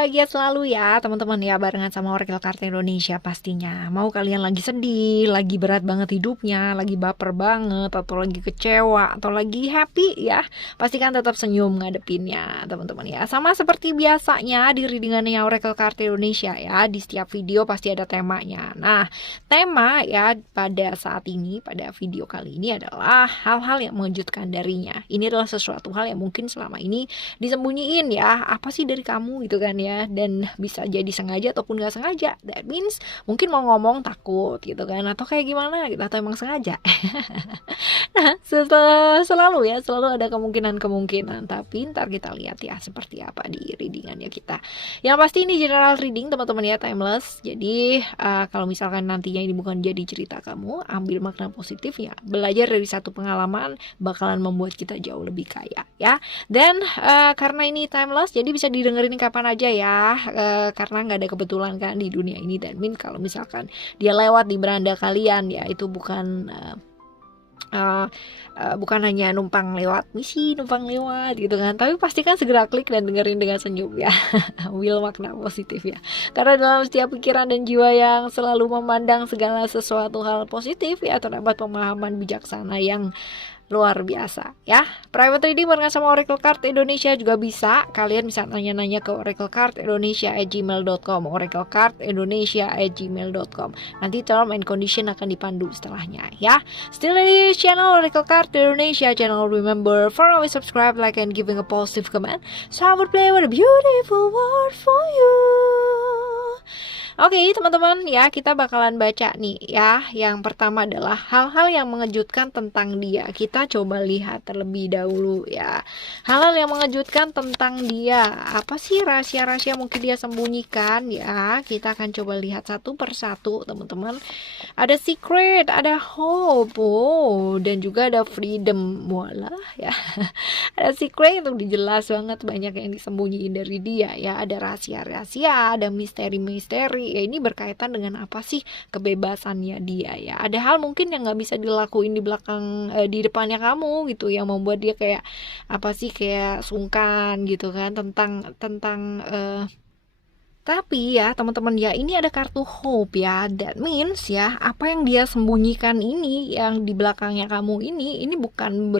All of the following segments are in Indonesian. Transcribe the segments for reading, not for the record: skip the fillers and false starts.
bahagia selalu ya teman-teman ya, barengan sama Oracle Card Indonesia pastinya. Mau kalian lagi sedih, lagi berat banget hidupnya, lagi baper banget, atau lagi kecewa, atau lagi happy ya, pastikan tetap senyum ngadepinnya teman-teman ya. Sama seperti biasanya di readingannya Oracle Card Indonesia ya, di setiap video pasti ada temanya. Nah, tema ya pada saat ini, pada video kali ini adalah hal-hal yang mengejutkan darinya. Ini adalah sesuatu hal yang mungkin selama ini disembunyiin ya, apa sih dari kamu gitu kan ya, dan bisa jadi sengaja ataupun nggak sengaja. That means mungkin mau ngomong takut gitu kan, atau kayak gimana gitu, atau emang sengaja. Nah, selalu ada kemungkinan, tapi ntar kita lihat ya seperti apa di readingannya kita. Yang pasti ini general reading teman-teman ya, timeless. Jadi kalau misalkan nantinya ini bukan jadi cerita kamu, ambil makna positifnya. Belajar dari satu pengalaman bakalan membuat kita jauh lebih kaya ya. Dan karena ini timeless, jadi bisa didengerin kapan aja ya, karena nggak ada kebetulan kan di dunia ini. Dan kalau misalkan dia lewat di beranda kalian ya, itu bukan bukan hanya numpang lewat misi, numpang lewat gitu kan, tapi pastikan segera klik dan dengerin dengan senyum ya. Ambil makna positif ya, karena dalam setiap pikiran dan jiwa yang selalu memandang segala sesuatu hal positif ya, terdapat pemahaman bijaksana yang luar biasa ya. Private reading barengan sama Oracle Card Indonesia juga bisa. Kalian bisa nanya-nanya ke oraclecardindonesia@gmail.com, oraclecardindonesia@gmail.com. Nanti term and condition akan dipandu setelahnya ya. Still di channel Oracle Card Indonesia channel. Remember for always subscribe, like, and giving a positive comment. So I would play with a beautiful word for you. Oke teman-teman ya, kita bakalan baca nih ya. Yang pertama adalah hal-hal yang mengejutkan tentang dia. Kita coba lihat terlebih dahulu ya, hal-hal yang mengejutkan tentang dia. Apa sih rahasia-rahasia mungkin dia sembunyikan ya. Kita akan coba lihat satu persatu teman-teman. Ada secret, ada hope, dan juga ada freedom. Walah ya. Ada secret itu dijelas banget, banyak yang disembunyiin dari dia ya. Ada rahasia-rahasia, ada misteri-misteri ya. Ini berkaitan dengan apa sih kebebasannya dia ya. Ada hal mungkin yang nggak bisa dilakuin di belakang, di depannya kamu gitu, yang membuat dia kayak apa sih, kayak sungkan gitu kan tentang tapi ya teman-teman ya, ini ada kartu hope ya. That means ya, apa yang dia sembunyikan ini, yang di belakangnya kamu ini bukan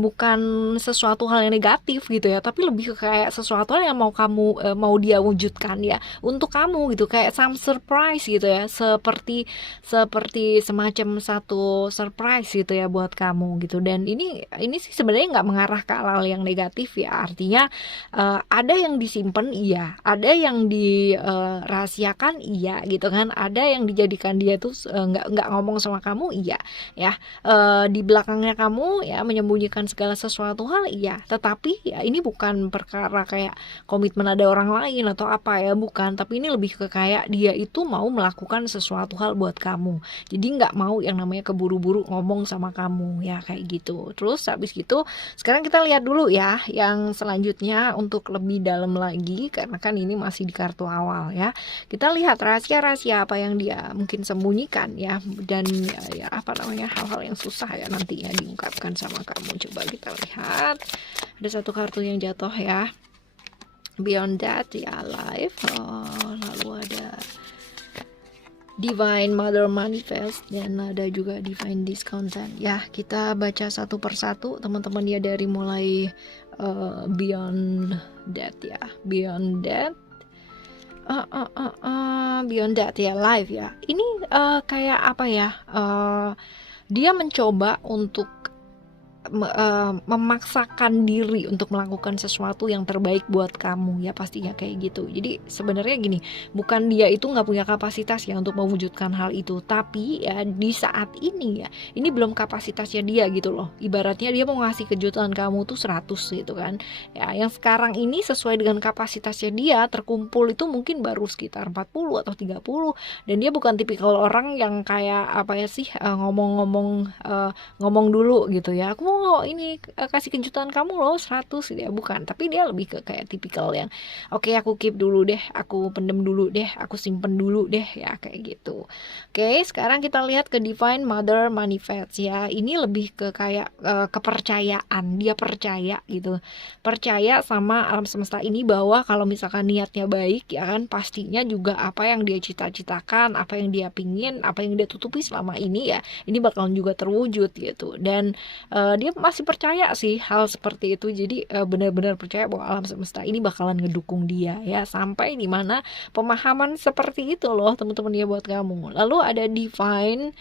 bukan sesuatu hal yang negatif gitu ya, tapi lebih ke kayak sesuatu hal yang mau kamu mau dia wujudkan ya untuk kamu gitu, kayak some surprise gitu ya, seperti semacam satu surprise gitu ya buat kamu gitu. Dan ini sih sebenarnya nggak mengarah ke hal yang negatif ya, artinya ada yang disimpan iya, ada yang dirahasiakan iya gitu kan, ada yang dijadikan dia tuh nggak ngomong sama kamu iya ya, di belakangnya kamu ya menyembunyikan segala sesuatu hal iya, tetapi ya ini bukan perkara kayak komitmen ada orang lain atau apa ya, bukan, tapi ini lebih ke kayak dia itu mau melakukan sesuatu hal buat kamu, jadi nggak mau yang namanya keburu-buru ngomong sama kamu ya, kayak gitu. Terus habis gitu sekarang kita lihat dulu ya yang selanjutnya untuk lebih dalam lagi, karena kan ini masih di kartu awal ya. Kita lihat rahasia-rahasia apa yang dia mungkin sembunyikan ya, dan ya apa namanya, hal-hal yang susah ya nantinya diungkapkan sama kamu. Coba kita lihat, ada satu kartu yang jatuh ya, Beyond That ya, Life. Lalu ada Divine Mother Manifest, dan ada juga Divine Discontent ya. Kita baca satu persatu teman-teman ya, dari mulai Beyond That ya, Beyond That, Beyond That ya, Life ya. Ini kayak apa ya, dia mencoba untuk memaksakan diri untuk melakukan sesuatu yang terbaik buat kamu ya, pastinya kayak gitu. Jadi sebenarnya gini, bukan dia itu nggak punya kapasitas ya untuk mewujudkan hal itu, tapi ya di saat ini ya, ini belum kapasitasnya dia gitu loh. Ibaratnya dia mau ngasih kejutan kamu tuh 100 gitu kan ya, yang sekarang ini sesuai dengan kapasitasnya dia terkumpul itu mungkin baru sekitar 40 atau 30, dan dia bukan tipikal orang yang kayak apa ya sih, ngomong dulu gitu ya, aku mau ini kasih kejutan kamu loh 100 gitu ya, bukan, tapi dia lebih ke kayak tipikal yang oke, aku keep dulu deh, aku pendem dulu deh, aku simpen dulu deh ya, kayak gitu. Oke, sekarang kita lihat ke Divine Mother Manifest ya. Ini lebih ke kayak kepercayaan, dia percaya gitu, percaya sama alam semesta ini bahwa kalau misalkan niatnya baik ya kan, pastinya juga apa yang dia cita-citakan, apa yang dia pingin, apa yang dia tutupi selama ini ya, ini bakalan juga terwujud gitu. Dan dia masih percaya sih hal seperti itu. Jadi benar-benar percaya bahwa alam semesta ini bakalan ngedukung dia ya, sampai dimana pemahaman seperti itu loh teman-teman ya buat kamu. Lalu ada divine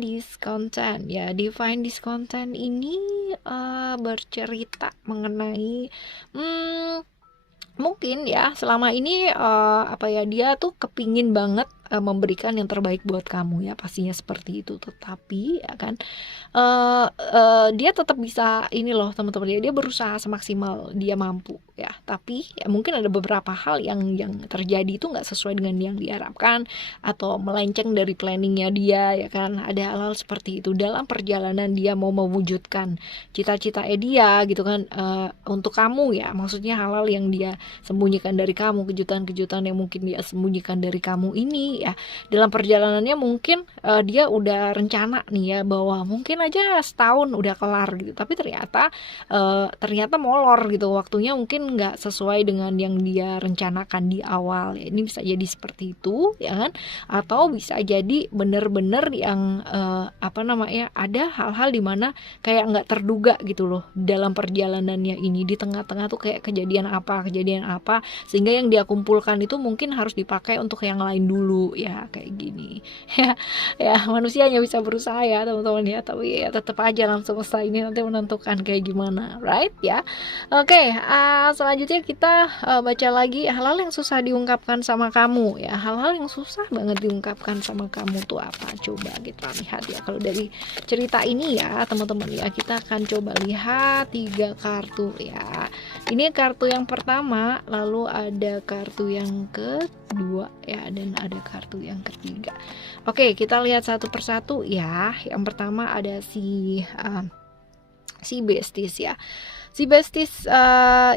discontent ya. Divine discontent ini bercerita mengenai mungkin ya selama ini dia tuh kepingin banget memberikan yang terbaik buat kamu ya, pastinya seperti itu. Tetapi ya kan dia tetap bisa ini loh teman-teman ya, dia berusaha semaksimal dia mampu ya, tapi ya mungkin ada beberapa hal yang terjadi itu nggak sesuai dengan yang diharapkan atau melenceng dari planningnya dia ya kan. Ada hal-hal seperti itu dalam perjalanan dia mau mewujudkan cita-cita dia gitu kan, untuk kamu ya, maksudnya hal-hal yang dia sembunyikan dari kamu, kejutan-kejutan yang mungkin dia sembunyikan dari kamu ini ya. Dalam perjalanannya mungkin dia udah rencana nih ya bahwa mungkin aja setahun udah kelar gitu, tapi ternyata molor gitu waktunya, mungkin nggak sesuai dengan yang dia rencanakan di awal ya. Ini bisa jadi seperti itu ya kan, atau bisa jadi bener-bener yang ada hal-hal dimana kayak nggak terduga gitu loh dalam perjalanannya ini. Di tengah-tengah tuh kayak kejadian apa, sehingga yang dia kumpulkan itu mungkin harus dipakai untuk yang lain dulu ya, kayak gini ya manusia hanya bisa berusaha ya teman-teman ya, tapi ya tetap aja alam semesta ini nanti menentukan kayak gimana, right ya. Oke, selanjutnya kita baca lagi hal-hal yang susah diungkapkan sama kamu ya. Hal-hal yang susah banget diungkapkan sama kamu tuh apa, coba kita lihat ya. Kalau dari cerita ini ya teman-teman ya, kita akan coba lihat 3 kartu ya. Ini kartu yang pertama, lalu ada kartu yang kedua ya, dan ada kartu yang ketiga. Oke, kita lihat satu persatu ya. Yang pertama ada si Besties ya. Si Besties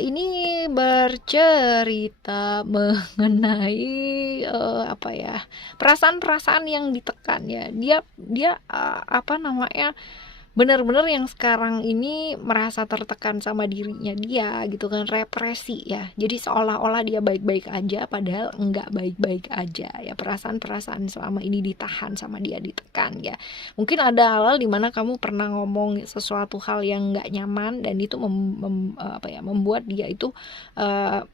ini bercerita mengenai perasaan-perasaan yang ditekan ya. Dia benar-benar yang sekarang ini merasa tertekan sama dirinya dia gitu kan, represi ya. Jadi seolah-olah dia baik-baik aja padahal enggak baik-baik aja ya. Perasaan-perasaan selama ini ditahan sama dia, ditekan ya. Mungkin ada hal-hal dimana kamu pernah ngomong sesuatu hal yang enggak nyaman, dan itu membuat dia itu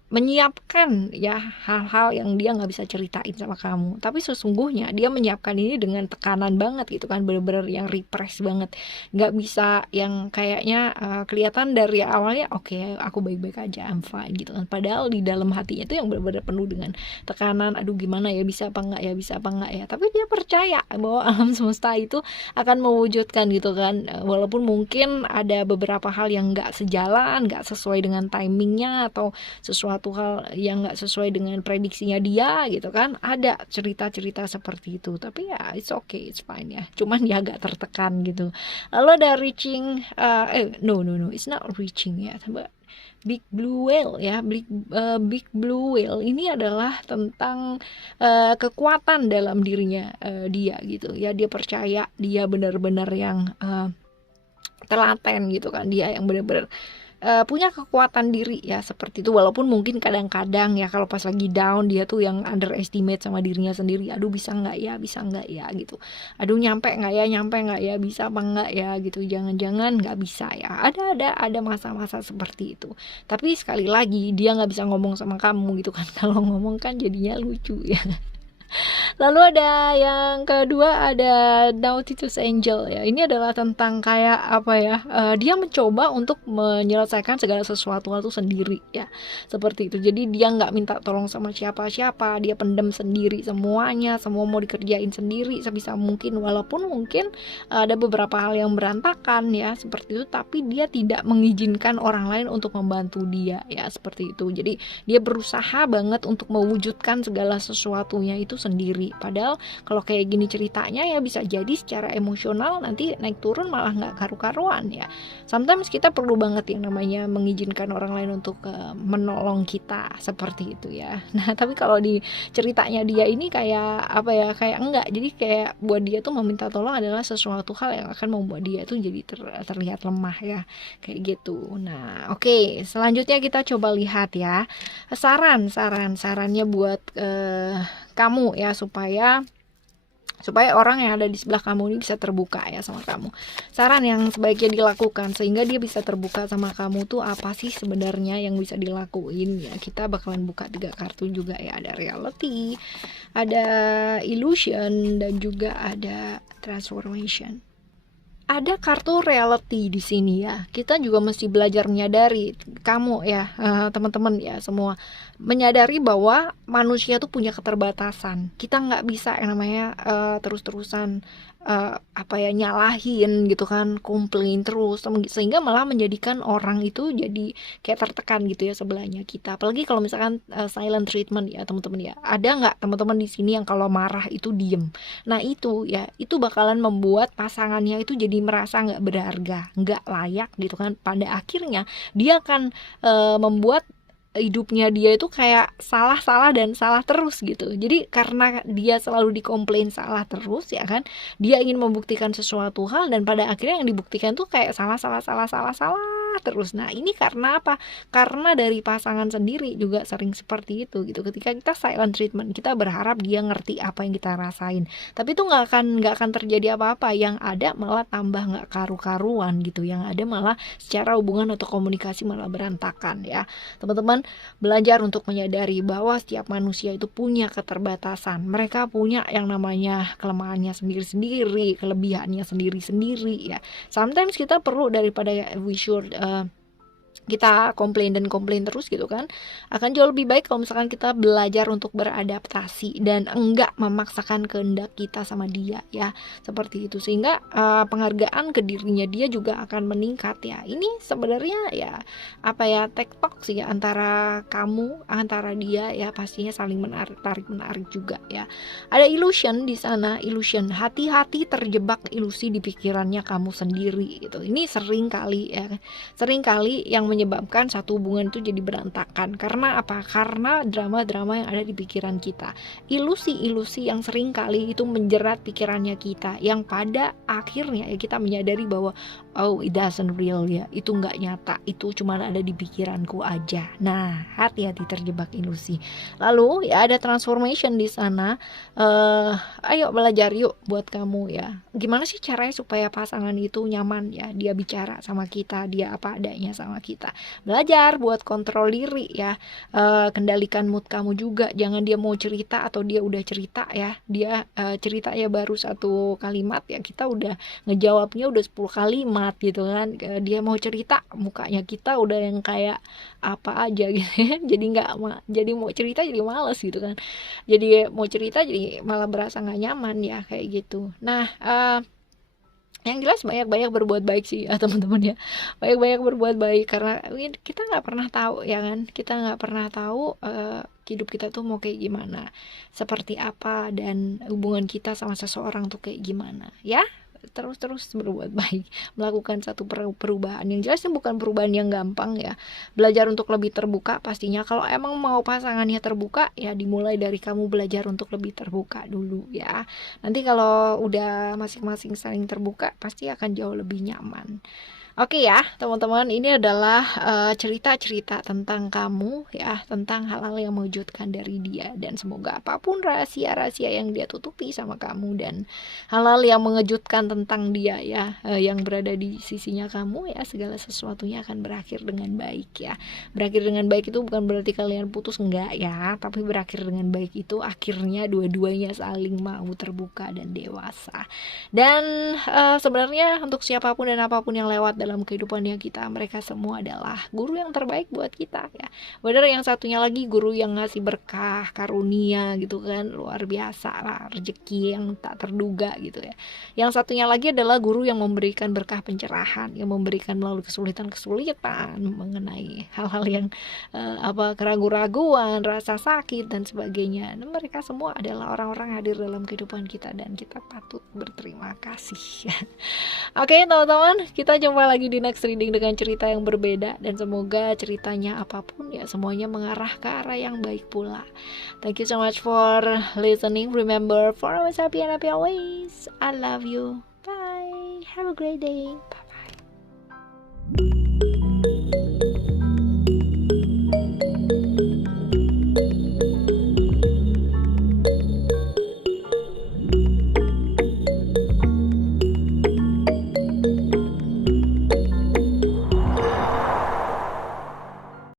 menyiapkan ya hal-hal yang dia nggak bisa ceritain sama kamu. Tapi sesungguhnya dia menyiapkan ini dengan tekanan banget gitu kan, bener-bener yang repress banget, nggak bisa yang kayaknya kelihatan dari awalnya oke, aku baik-baik aja, I'm fine gitu kan, padahal di dalam hatinya itu yang benar-benar penuh dengan tekanan. Aduh gimana ya, bisa apa enggak ya, tapi dia percaya bahwa alam semesta itu akan mewujudkan gitu kan. Walaupun mungkin ada beberapa hal yang nggak sejalan, nggak sesuai dengan timingnya, atau sesuatu hal yang nggak sesuai dengan prediksinya dia gitu kan, ada cerita-cerita seperti itu. Tapi ya it's okay, it's fine ya, cuman dia agak tertekan gitu. Lalu ada reaching, no, it's not reaching ya, Big Blue Whale ya. Big Blue Whale ini adalah tentang kekuatan dalam dirinya dia gitu ya. Dia percaya, dia benar-benar yang telaten gitu kan, dia yang benar-benar punya kekuatan diri ya, seperti itu. Walaupun mungkin kadang-kadang ya kalau pas lagi down dia tuh yang underestimate sama dirinya sendiri. Aduh bisa nggak ya gitu, aduh nyampe nggak ya, bisa apa nggak ya gitu, jangan-jangan nggak bisa ya. Ada masa-masa seperti itu. Tapi sekali lagi dia nggak bisa ngomong sama kamu gitu kan. Kalau ngomong kan jadinya lucu ya. Lalu ada yang kedua, ada Nautilus Angel ya. Ini adalah tentang kayak dia mencoba untuk menyelesaikan segala sesuatu itu sendiri ya, seperti itu. Jadi dia nggak minta tolong sama siapa-siapa, dia pendam sendiri semuanya, semua mau dikerjain sendiri sebisa mungkin. Walaupun mungkin ada beberapa hal yang berantakan ya, seperti itu, tapi dia tidak mengizinkan orang lain untuk membantu dia ya, seperti itu. Jadi dia berusaha banget untuk mewujudkan segala sesuatunya itu sendiri sendiri. Padahal kalau kayak gini ceritanya ya bisa jadi secara emosional nanti naik turun malah nggak karu-karuan ya. Sometimes kita perlu banget yang namanya mengizinkan orang lain untuk menolong kita seperti itu ya. Nah tapi kalau di ceritanya dia ini kayak apa ya, kayak enggak, jadi kayak buat dia tuh meminta tolong adalah sesuatu hal yang akan membuat dia tuh jadi terlihat lemah ya, kayak gitu. Nah oke, selanjutnya kita coba lihat ya sarannya buat kamu ya, supaya orang yang ada di sebelah kamu ini bisa terbuka ya sama kamu. Saran yang sebaiknya dilakukan sehingga dia bisa terbuka sama kamu tuh apa sih sebenarnya yang bisa dilakuin ya. Kita bakalan buka 3 kartu juga ya, ada reality, ada illusion, dan juga ada transformation. Ada kartu reality di sini ya. Kita juga mesti belajar menyadari, kamu ya teman-teman ya semua, menyadari bahwa manusia tuh punya keterbatasan. Kita nggak bisa yang namanya terus-terusan nyalahin gitu kan, komplain terus, sehingga malah menjadikan orang itu jadi kayak tertekan gitu ya sebelahnya kita. Apalagi kalau misalkan silent treatment ya teman-teman ya. Ada nggak teman-teman di sini yang kalau marah itu diem? Nah itu ya, itu bakalan membuat pasangannya itu jadi merasa nggak berharga, nggak layak gitu kan. Pada akhirnya dia akan membuat hidupnya dia itu kayak salah dan salah terus gitu. Jadi karena dia selalu dikomplain salah terus ya kan, dia ingin membuktikan sesuatu hal dan pada akhirnya yang dibuktikan tuh kayak salah terus. Nah ini karena apa? Karena dari pasangan sendiri juga sering seperti itu gitu. Ketika kita silent treatment, kita berharap dia ngerti apa yang kita rasain, tapi itu nggak akan terjadi apa-apa. Yang ada malah tambah nggak karu-karuan gitu. Yang ada malah secara hubungan atau komunikasi malah berantakan ya. Teman-teman, belajar untuk menyadari bahwa setiap manusia itu punya keterbatasan. Mereka punya yang namanya kelemahannya sendiri-sendiri, kelebihannya sendiri-sendiri ya. Sometimes kita perlu daripada we should kita komplain terus gitu kan, akan jauh lebih baik kalau misalkan kita belajar untuk beradaptasi dan enggak memaksakan kehendak kita sama dia ya, seperti itu. Sehingga penghargaan ke dirinya dia juga akan meningkat ya. Ini sebenarnya ya TikTok sih ya, antara dia ya, pastinya saling menarik juga ya. Ada illusion di sana, illusion, hati-hati terjebak ilusi di pikirannya kamu sendiri gitu. Ini sering kali yang menyebabkan satu hubungan itu jadi berantakan. Karena apa? Karena drama-drama yang ada di pikiran kita, ilusi-ilusi yang sering kali itu menjerat pikirannya kita, yang pada akhirnya ya kita menyadari bahwa oh it doesn't real ya, itu nggak nyata, itu cuma ada di pikiranku aja. Nah hati-hati terjebak ilusi. Lalu ya ada transformation di sana. Ayo belajar yuk buat kamu ya, gimana sih caranya supaya pasangan itu nyaman ya, dia bicara sama kita, dia apa adanya sama kita. Belajar buat kontrol diri ya, kendalikan mood kamu juga. Jangan dia mau cerita atau dia udah cerita ya, dia cerita ya baru 1 kalimat ya, kita udah ngejawabnya udah 10 kalimat gitu kan. Dia mau cerita, mukanya kita udah yang kayak apa aja gitu ya. Jadi mau cerita jadi males gitu kan, jadi mau cerita jadi malah berasa nggak nyaman ya, kayak gitu. Nah yang jelas banyak-banyak berbuat baik sih ya teman-teman ya, banyak-banyak berbuat baik, karena kita nggak pernah tahu ya kan, kita nggak pernah tahu hidup kita tuh mau kayak gimana, seperti apa, dan hubungan kita sama seseorang tuh kayak gimana ya. Terus berbuat baik, melakukan satu perubahan. Yang jelasnya bukan perubahan yang gampang ya, belajar untuk lebih terbuka pastinya. Kalau emang mau pasangannya terbuka ya dimulai dari kamu belajar untuk lebih terbuka dulu ya. Nanti kalau udah masing-masing saling terbuka pasti akan jauh lebih nyaman. Oke ya teman-teman, ini adalah cerita-cerita tentang kamu ya, tentang hal-hal yang mengejutkan dari dia. Dan semoga apapun rahasia-rahasia yang dia tutupi sama kamu, dan hal-hal yang mengejutkan tentang dia ya, yang berada di sisinya kamu ya, segala sesuatunya akan berakhir dengan baik ya. Berakhir dengan baik itu bukan berarti kalian putus, enggak ya, tapi berakhir dengan baik itu akhirnya dua-duanya saling mau terbuka dan dewasa. Dan sebenarnya untuk siapapun dan apapun yang lewat dalam kehidupannya kita. Mereka semua adalah guru yang terbaik buat kita ya. Bener, yang satunya lagi guru yang ngasih berkah, karunia gitu kan, luar biasa lah, rezeki yang tak terduga gitu ya. Yang satunya lagi adalah guru yang memberikan berkah pencerahan, yang memberikan melalui kesulitan-kesulitan mengenai hal-hal yang keraguan-raguan, rasa sakit dan sebagainya. Nah, mereka semua adalah orang-orang hadir dalam kehidupan kita dan kita patut berterima kasih. Oke teman-teman, kita jumpa lagi di next reading dengan cerita yang berbeda, dan semoga ceritanya apapun ya semuanya mengarah ke arah yang baik pula. Thank you so much for listening. Remember, for always happy and happy always. I love you. Bye. Have a great day. Bye.